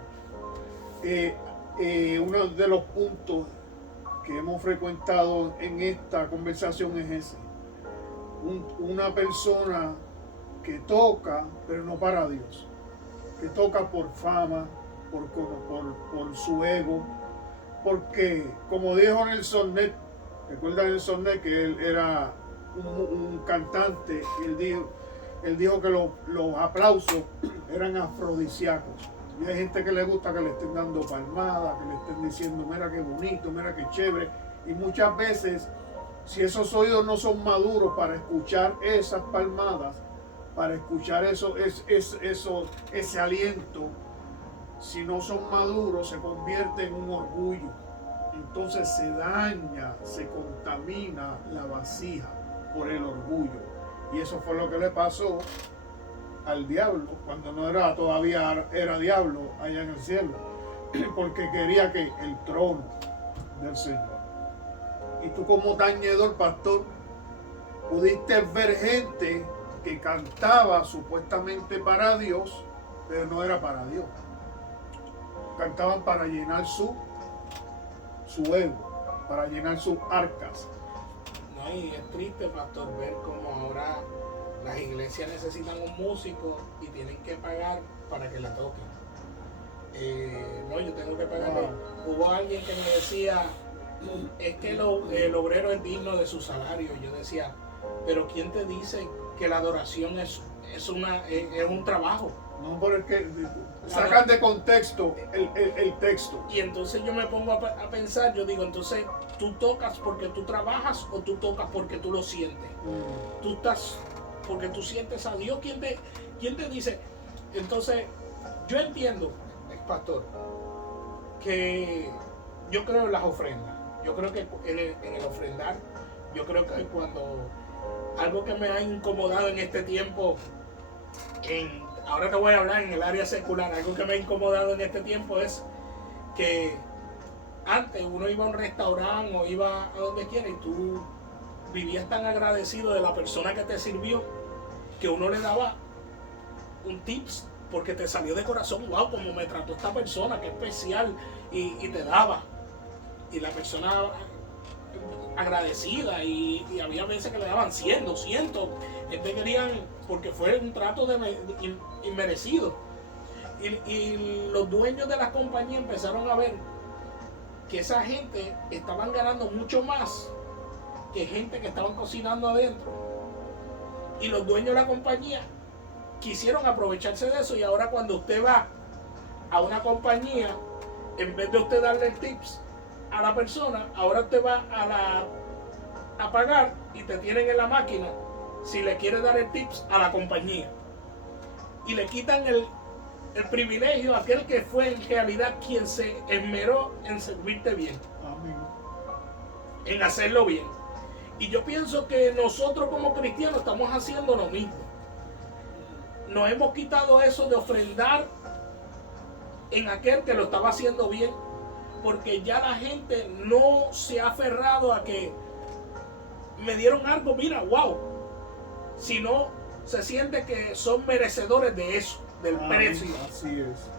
uno de los puntos que hemos frecuentado en esta conversación es ese. Una persona que toca, pero no para Dios, que toca por fama, por su ego, porque como dijo Nelson Ned, recuerda Nelson Ned que él era un cantante, y él dijo que los aplausos eran afrodisíacos, y hay gente que le gusta que le estén dando palmadas, que le estén diciendo mira qué bonito, mira qué chévere, y muchas veces si esos oídos no son maduros para escuchar esas palmadas, para escuchar ese aliento, si no son maduros, se convierte en un orgullo. Entonces se daña, se contamina la vasija por el orgullo. Y eso fue lo que le pasó al diablo, cuando no era todavía era diablo allá en el cielo, porque quería que el trono del Señor. Y tú como tañedor, pastor, pudiste ver gente que cantaba supuestamente para Dios, pero no era para Dios. Cantaban para llenar su ego, para llenar sus arcas. No, y es triste, pastor, ver cómo ahora las iglesias necesitan un músico y tienen que pagar para que le toquen. No, yo tengo que pagarle. Wow. Hubo alguien que me decía, es que el obrero es digno de su salario. Y yo decía, pero ¿quién te dice que la adoración es un trabajo? No, pero es que sacan de contexto el texto. Y entonces yo me pongo a pensar, yo digo, entonces, ¿tú tocas porque tú trabajas o tú tocas porque tú lo sientes? Tú estás porque tú sientes a Dios. ¿Quién te dice? Entonces, yo entiendo, pastor, que yo creo en las ofrendas. Yo creo que en el ofrendar, yo creo que cuando algo que me ha incomodado en este tiempo, ahora te voy a hablar en el área secular, algo que me ha incomodado en este tiempo es que antes uno iba a un restaurante o iba a donde quiera y tú vivías tan agradecido de la persona que te sirvió que uno le daba un tips porque te salió de corazón, wow, como me trató esta persona, qué especial, y te daba. Y la persona agradecida, y había veces que le daban 100, 200, te querían, porque fue un trato inmerecido. Y los dueños de la compañía empezaron a ver que esa gente estaban ganando mucho más que gente que estaban cocinando adentro. Y los dueños de la compañía quisieron aprovecharse de eso, y ahora cuando usted va a una compañía, en vez de usted darle tips a la persona, ahora usted va a pagar y te tienen en la máquina si le quiere dar el tips a la compañía. Y le quitan el privilegio a aquel que fue en realidad quien se esmeró en servirte bien. Amén. En hacerlo bien. Y yo pienso que nosotros como cristianos estamos haciendo lo mismo. Nos hemos quitado eso de ofrendar en aquel que lo estaba haciendo bien, porque ya la gente no se ha aferrado a que me dieron algo, mira, wow, sino se siente que son merecedores de eso, del precio. Así es.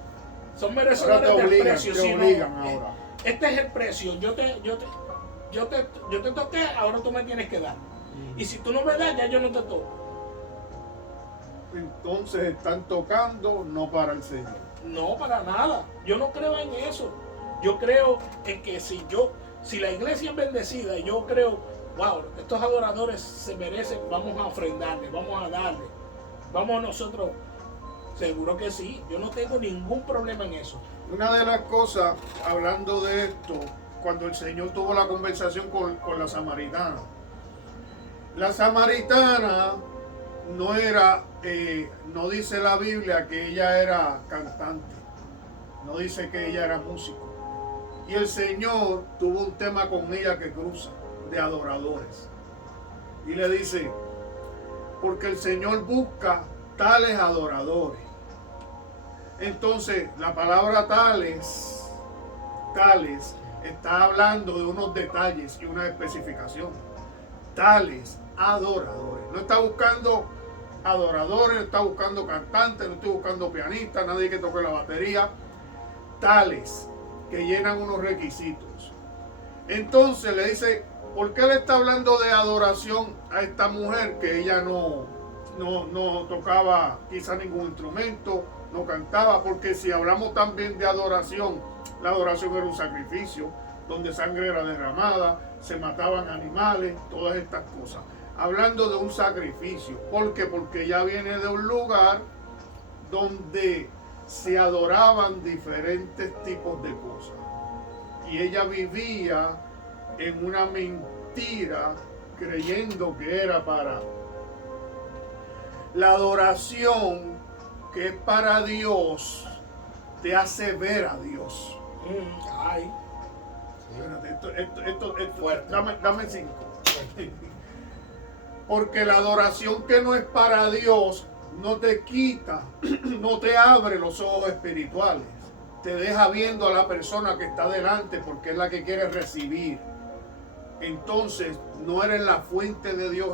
Son merecedores del precio. Te obligan ahora. Este es el precio, yo te toqué, ahora tú me tienes que dar. Y si tú no me das, ya yo no te toco. Entonces están tocando no para el Señor. No, para nada. Yo no creo en eso. Yo creo en que si la iglesia es bendecida, y yo creo, wow, estos adoradores se merecen, vamos a ofrendarle, vamos a darle, vamos nosotros. Seguro que sí, yo no tengo ningún problema en eso. Una de las cosas, hablando de esto, cuando el Señor tuvo la conversación con la samaritana, la samaritana no era, no dice la Biblia que ella era cantante, no dice que ella era músico. Y el Señor tuvo un tema con ella que cruza, de adoradores. Y le dice, porque el Señor busca tales adoradores. Entonces, la palabra tales, está hablando de unos detalles y una especificación. Tales adoradores. No está buscando adoradores, no está buscando cantantes, no estoy buscando pianistas, nadie que toque la batería. Tales que llenan unos requisitos. Entonces le dice, ¿por qué le está hablando de adoración a esta mujer que ella no tocaba quizá ningún instrumento, no cantaba? Porque si hablamos también de adoración, la adoración era un sacrificio, donde sangre era derramada, se mataban animales, todas estas cosas. Hablando de un sacrificio. ¿Por qué? Porque ella viene de un lugar donde se adoraban diferentes tipos de cosas. Y ella vivía en una mentira creyendo que era para la adoración, que es para Dios, te hace ver a Dios. Ay. Espérate, dame 5. Porque la adoración que no es para Dios no te quita, no te abre los ojos espirituales. Te deja viendo a la persona que está delante porque es la que quiere recibir. Entonces no eres la fuente de Dios,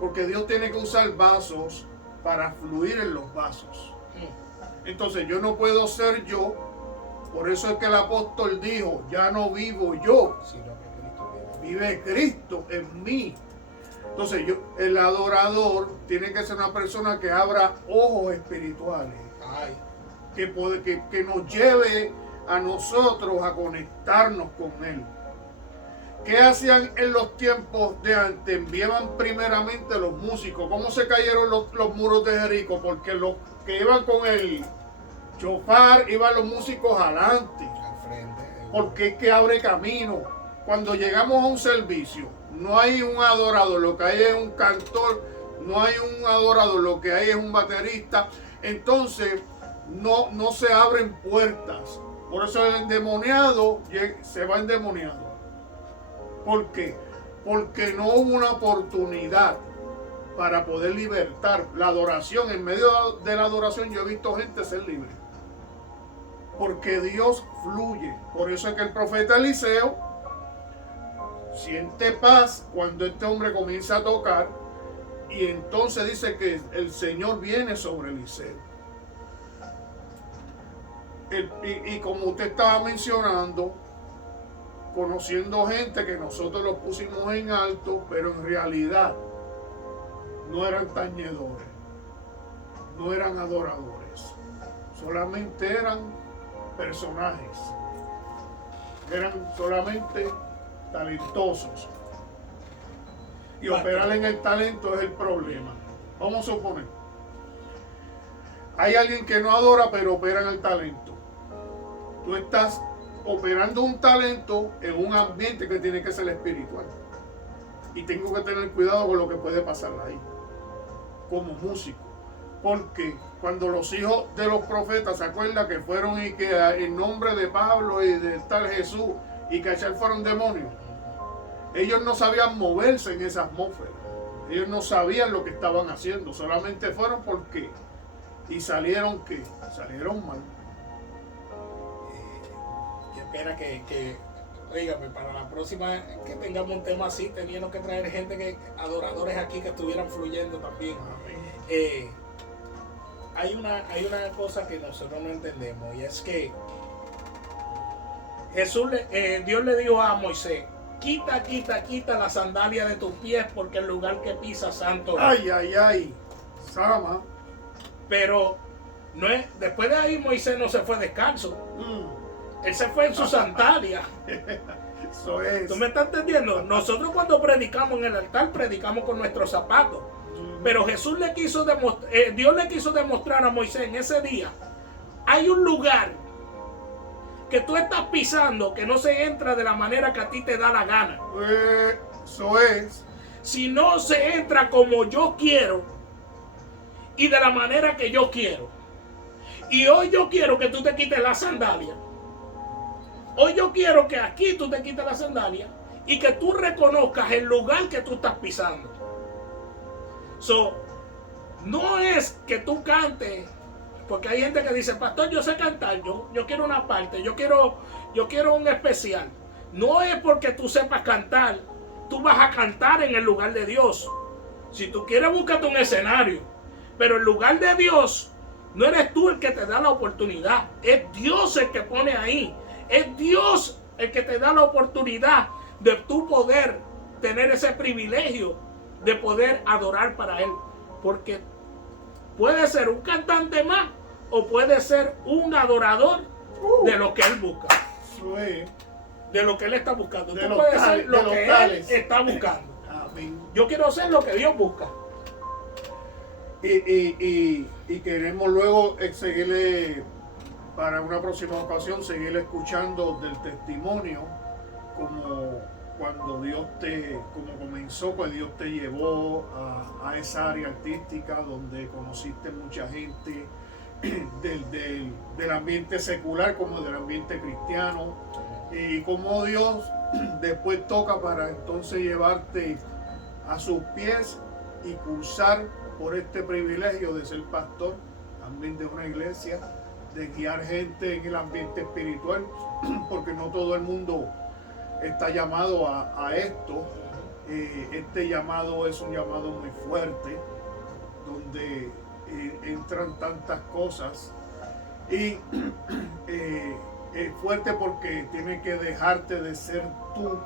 porque Dios tiene que usar vasos para fluir en los vasos. Entonces yo no puedo ser yo. Por eso es que el apóstol dijo, ya no vivo yo, vive Cristo en mí. Entonces el adorador tiene que ser una persona que abra ojos espirituales. Ay. que nos lleve a nosotros a conectarnos con Él. ¿Qué hacían en los tiempos de antes? Enviaban primeramente los músicos. ¿Cómo se cayeron los muros de Jericó? Porque los que iban con el chofar, iban los músicos adelante. Al frente. Porque es que abre camino. Cuando llegamos a un servicio, no hay un adorador, lo que hay es un cantor, no hay un adorador, lo que hay es un baterista. Entonces, no se abren puertas. Por eso el endemoniado se va endemoniado. ¿Por qué? Porque no hubo una oportunidad para poder libertar la adoración. En medio de la adoración yo he visto gente ser libre. Porque Dios fluye. Por eso es que el profeta Eliseo siente paz cuando este hombre comienza a tocar. Y entonces dice que el Señor viene sobre Eliseo. Y como usted estaba mencionando, conociendo gente que nosotros los pusimos en alto, pero en realidad no eran tañedores, no eran adoradores, solamente eran personajes, eran solamente talentosos. Y operar en el talento es el problema. Vamos a suponer, hay alguien que no adora pero opera en el talento. Tú estás operando un talento en un ambiente que tiene que ser espiritual. Y tengo que tener cuidado con lo que puede pasar ahí, como músico. Porque cuando los hijos de los profetas se acuerdan que fueron y que en nombre de Pablo y de tal Jesús y que ayer fueron demonios, ellos no sabían moverse en esa atmósfera. Ellos no sabían lo que estaban haciendo, solamente fueron porque y salieron mal. Espera que oígame, para la próxima que tengamos un tema así, teníamos que traer gente adoradores aquí que estuvieran fluyendo también. Hay una cosa que nosotros no entendemos, y es que Dios le dijo a Moisés: quita la sandalia de tus pies, porque el lugar que pisas santo. Ay, Sama. Pero después de ahí Moisés no se fue descalzo. Él se fue en su sandalia. Eso es. ¿Tú me estás entendiendo? Nosotros cuando predicamos en el altar, predicamos con nuestros zapatos. Pero Dios le quiso demostrar a Moisés en ese día: hay un lugar que tú estás pisando que no se entra de la manera que a ti te da la gana. Eso es. Si no se entra como yo quiero y de la manera que yo quiero. Y hoy yo quiero que tú te quites la sandalia. Hoy yo quiero que aquí tú te quites la sandalia y que tú reconozcas el lugar que tú estás pisando. No es que tú cantes, porque hay gente que dice: pastor, yo sé cantar, yo quiero una parte, yo quiero un especial. No es porque tú sepas cantar, tú vas a cantar en el lugar de Dios. Si tú quieres, búscate un escenario, pero el lugar de Dios no eres tú el que te da la oportunidad, es Dios el que pone ahí. Es Dios el que te da la oportunidad de tú poder tener ese privilegio de poder adorar para Él. Porque puede ser un cantante más o puede ser un adorador de lo que Él busca. De lo que Él está buscando. Tú puedes ser lo que Él está buscando. Amén. Yo quiero ser lo que Dios busca. Y queremos luego seguirle, para una próxima ocasión, seguir escuchando del testimonio, como cuando como comenzó, cuando Dios te llevó a esa área artística donde conociste mucha gente del ambiente secular como del ambiente cristiano, y como Dios después toca para entonces llevarte a sus pies y cursar por este privilegio de ser pastor también de una iglesia, de guiar gente en el ambiente espiritual, porque no todo el mundo está llamado a esto. Este llamado es un llamado muy fuerte, donde entran tantas cosas, y es fuerte porque tiene que dejarte de ser tú,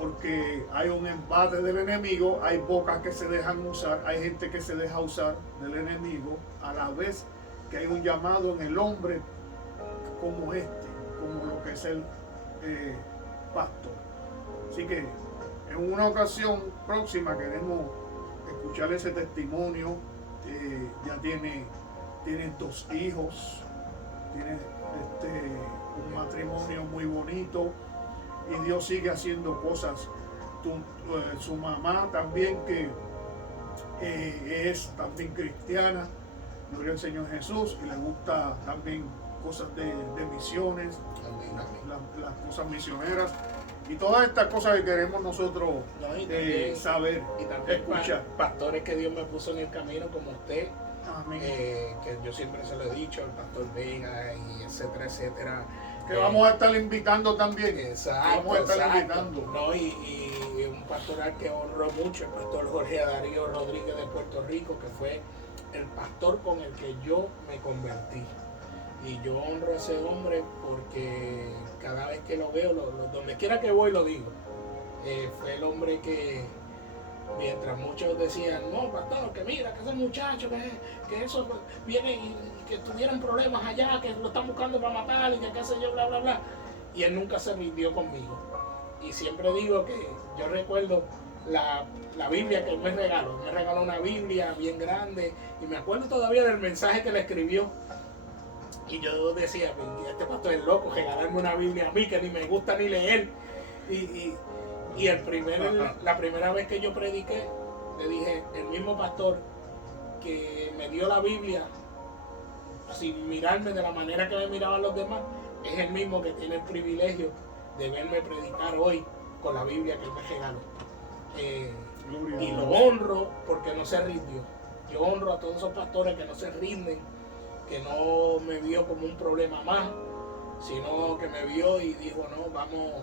porque hay un embate del enemigo, hay bocas que se dejan usar, hay gente que se deja usar del enemigo, a la vez que hay un llamado en el hombre como como lo que es el pastor. Así que en una ocasión próxima queremos escuchar ese testimonio. Ya tiene 2 hijos, tiene un matrimonio muy bonito y Dios sigue haciendo cosas. Su mamá también, que es también cristiana, gloria al Señor Jesús, y le gusta también cosas de misiones, las cosas misioneras y todas estas cosas que queremos nosotros saber y también escuchar. Pastores que Dios me puso en el camino como usted. Amén. Que yo siempre se lo he dicho, el pastor Vega y etcétera, etcétera. Que vamos a estar invitando también. Exacto, vamos a estar exacto. invitando. No, y un pastoral que honro mucho, el pastor Jorge Darío Rodríguez de Puerto Rico, que fue el pastor con el que yo me convertí. Y yo honro a ese hombre porque cada vez que lo veo, donde quiera que voy lo digo. Fue el hombre que, mientras muchos decían, no, pastor, que mira, que ese muchacho, que eso viene y que tuvieran problemas allá, que lo están buscando para matar y que qué sé yo, bla, bla, bla. Y él nunca se rindió conmigo. Y siempre digo que yo recuerdo la Biblia que él me regaló. Me regaló una Biblia bien grande y me acuerdo todavía del mensaje que le escribió. Y yo decía, este pastor es loco, regalarme una Biblia a mí que ni me gusta ni leer. Y la primera vez que yo prediqué, le dije, el mismo pastor que me dio la Biblia, sin mirarme de la manera que me miraban los demás, es el mismo que tiene el privilegio de verme predicar hoy con la Biblia que él me regaló. Y lo honro porque no se rindió. Yo honro a todos esos pastores que no se rinden, que no me vio como un problema más, sino que me vio y dijo, no, vamos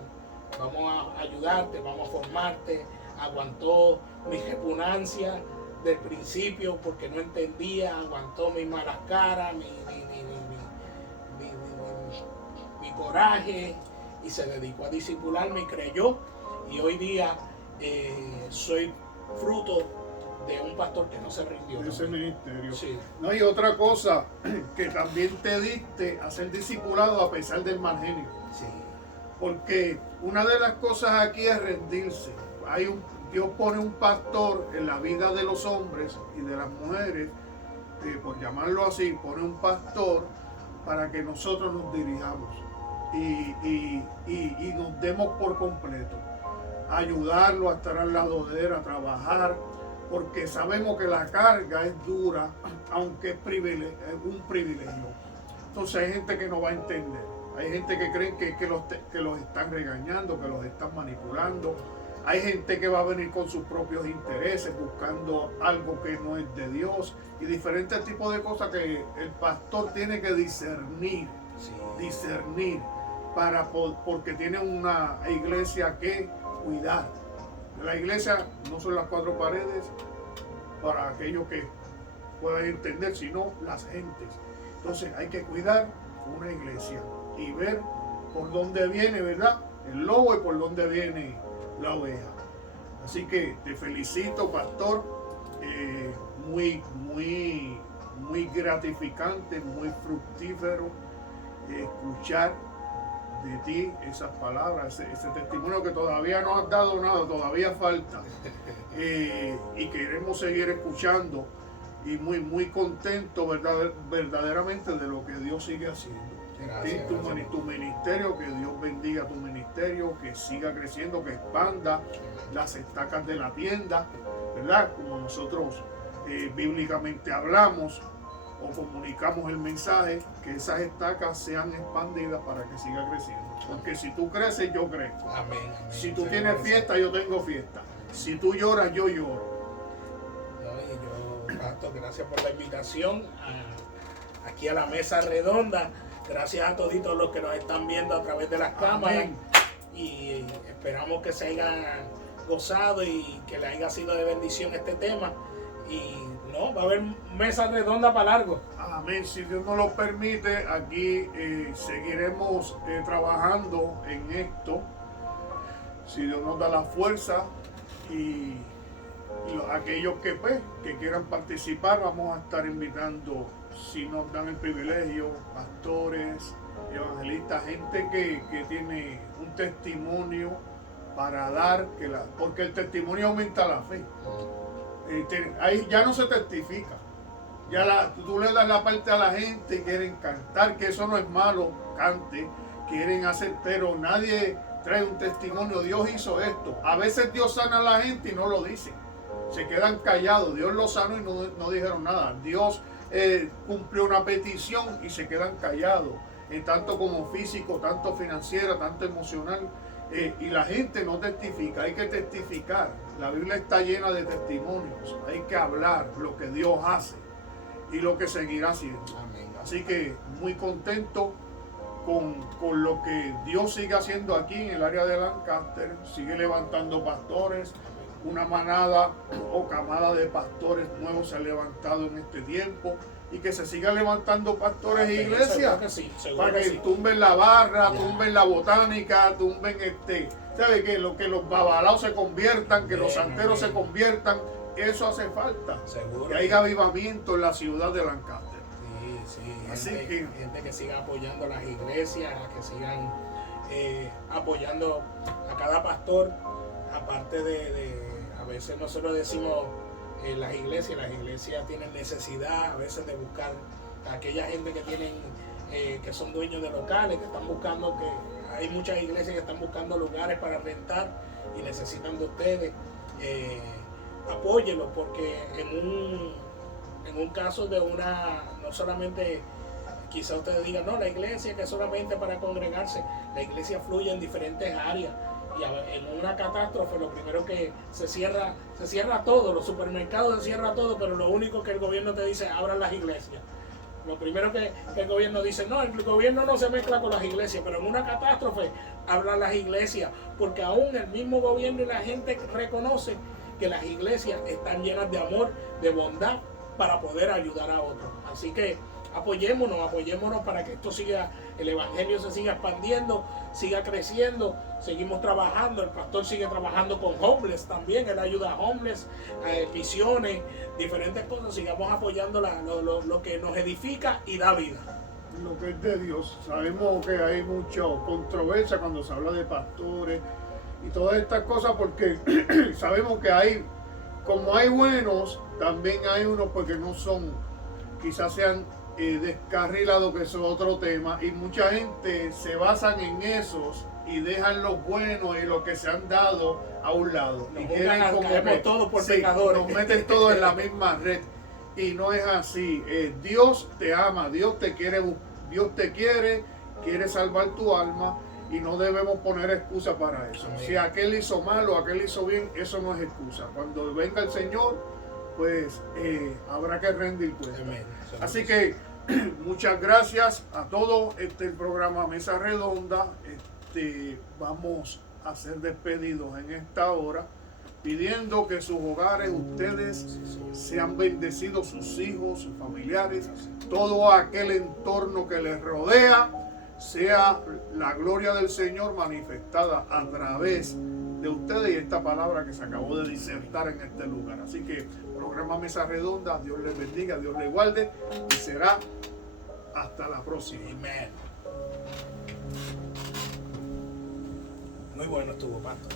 a ayudarte, vamos a formarte. Aguantó mi repugnancia del principio porque no entendía, aguantó mis malas caras, mi coraje, y se dedicó a discipularme y creyó, y hoy día soy fruto de un pastor que no se rindió. De ese ministerio. Sí. No, y otra cosa, que también te diste a ser discipulado a pesar del mal genio. Sí. Porque una de las cosas aquí es rendirse. Dios pone un pastor en la vida de los hombres y de las mujeres, por llamarlo así, pone un pastor para que nosotros nos dirijamos y nos demos por completo. Ayudarlo a estar al lado de él, a trabajar, porque sabemos que la carga es dura, aunque es un privilegio. Entonces hay gente que no va a entender. Hay gente que cree que los están regañando, que los están manipulando. Hay gente que va a venir con sus propios intereses, buscando algo que no es de Dios y diferentes tipos de cosas que el pastor tiene que discernir, porque tiene una iglesia que cuidar. La iglesia no son las 4 paredes para aquellos que puedan entender, sino las gentes. Entonces hay que cuidar una iglesia y ver por dónde viene, ¿verdad?, el lobo y por dónde viene la oveja. Así que te felicito, pastor. Muy gratificante, muy fructífero escuchar de ti esas palabras, ese testimonio que todavía no has dado nada, todavía falta. Y queremos seguir escuchando y muy contento verdaderamente de lo que Dios sigue haciendo. Gracias, Tu ministerio, que Dios bendiga tu ministerio, que siga creciendo, que expanda las estacas de la tienda, ¿verdad? Como nosotros bíblicamente hablamos o comunicamos el mensaje, que esas estacas sean expandidas para que siga creciendo. Porque si tú creces, yo crezco. Amén, amén. Si tú tienes fiesta, yo tengo fiesta. Si tú lloras, yo lloro. No, y yo, pastor, gracias por la invitación aquí a la mesa redonda. Gracias a toditos los que nos están viendo a través de las cámaras. Amén. Y esperamos que se hayan gozado y que les haya sido de bendición este tema. Y no, va a haber mesa redonda para largo. Amén. Si Dios nos lo permite, aquí seguiremos trabajando en esto. Si Dios nos da la fuerza y aquellos que quieran participar, vamos a estar invitando sí nos dan el privilegio, pastores, evangelistas, gente que tiene un testimonio para dar, porque el testimonio aumenta la fe. Ahí ya no se testifica. Tú le das la parte a la gente, quieren cantar, que eso no es malo, cante, quieren hacer, pero nadie trae un testimonio, Dios hizo esto. A veces Dios sana a la gente y no lo dicen, se quedan callados. Dios los sanó y no dijeron nada. Dios cumplió una petición y se quedan callados, tanto como físico, tanto financiera, tanto emocional. Y la gente no testifica, hay que testificar. La Biblia está llena de testimonios, hay que hablar lo que Dios hace y lo que seguirá haciendo. Amén. Así que muy contento con lo que Dios sigue haciendo aquí en el área de Lancaster. Sigue levantando pastores, una manada o camada de pastores nuevos se ha levantado en este tiempo, y que se siga levantando pastores e iglesias para que tumben la barra, tumben la botánica, tumben ¿sabe qué? Lo que los babalaos se conviertan, que los santeros se conviertan. Eso hace falta. Seguro. Que haya avivamiento en la ciudad de Lancaster. Sí, Así gente que siga apoyando las iglesias, que sigan apoyando a cada pastor, aparte a veces nosotros decimos las iglesias tienen necesidad a veces de buscar a aquella gente que tienen que son dueños de locales, que están buscando, que hay muchas iglesias que están buscando lugares para rentar y necesitan de ustedes. Apóyenlos, porque en un caso de no solamente, quizá ustedes digan, no, la iglesia que es solamente para congregarse, la iglesia fluye en diferentes áreas, y en una catástrofe lo primero que se cierra todo, los supermercados se cierra todo, pero lo único que el gobierno te dice, abran las iglesias. Lo primero que el gobierno dice, no, el gobierno no se mezcla con las iglesias, pero en una catástrofe abran las iglesias, porque aún el mismo gobierno y la gente reconoce que las iglesias están llenas de amor, de bondad, para poder ayudar a otros. Así que apoyémonos para que esto siga, el evangelio se siga expandiendo, siga creciendo. Seguimos trabajando, el pastor sigue trabajando con homeless también, él ayuda a homeless, misiones, diferentes cosas. Sigamos apoyando lo que nos edifica y da vida. Lo que es de Dios. Sabemos que hay mucha controversia cuando se habla de pastores y todas estas cosas, porque sabemos que como hay buenos, también hay unos porque no son, quizás sean descarrilados, que eso es otro tema, y mucha gente se basan en esos y dejan los buenos y los que se han dado a un lado. Nos y quieren todos por pecadores. Nos meten todos en la misma red, y no es así. Dios te ama, Dios te quiere salvar tu alma, y no debemos poner excusa para eso. Amén. Si aquel hizo mal o aquel hizo bien, eso no es excusa. Cuando venga el Señor, pues habrá que rendir cuenta. Amén. Así que muchas gracias a todos. El programa Mesa Redonda. Vamos a ser despedidos en esta hora, pidiendo que sus hogares, ustedes, sean bendecidos, sus hijos, sus familiares, todo aquel entorno que les rodea, sea la gloria del Señor manifestada a través de ustedes y esta palabra que se acabó de disertar en este lugar. Así que programa Mesa Redonda, Dios les bendiga, Dios les guarde, y será hasta la próxima. Amén. Muy bueno estuvo, pastor.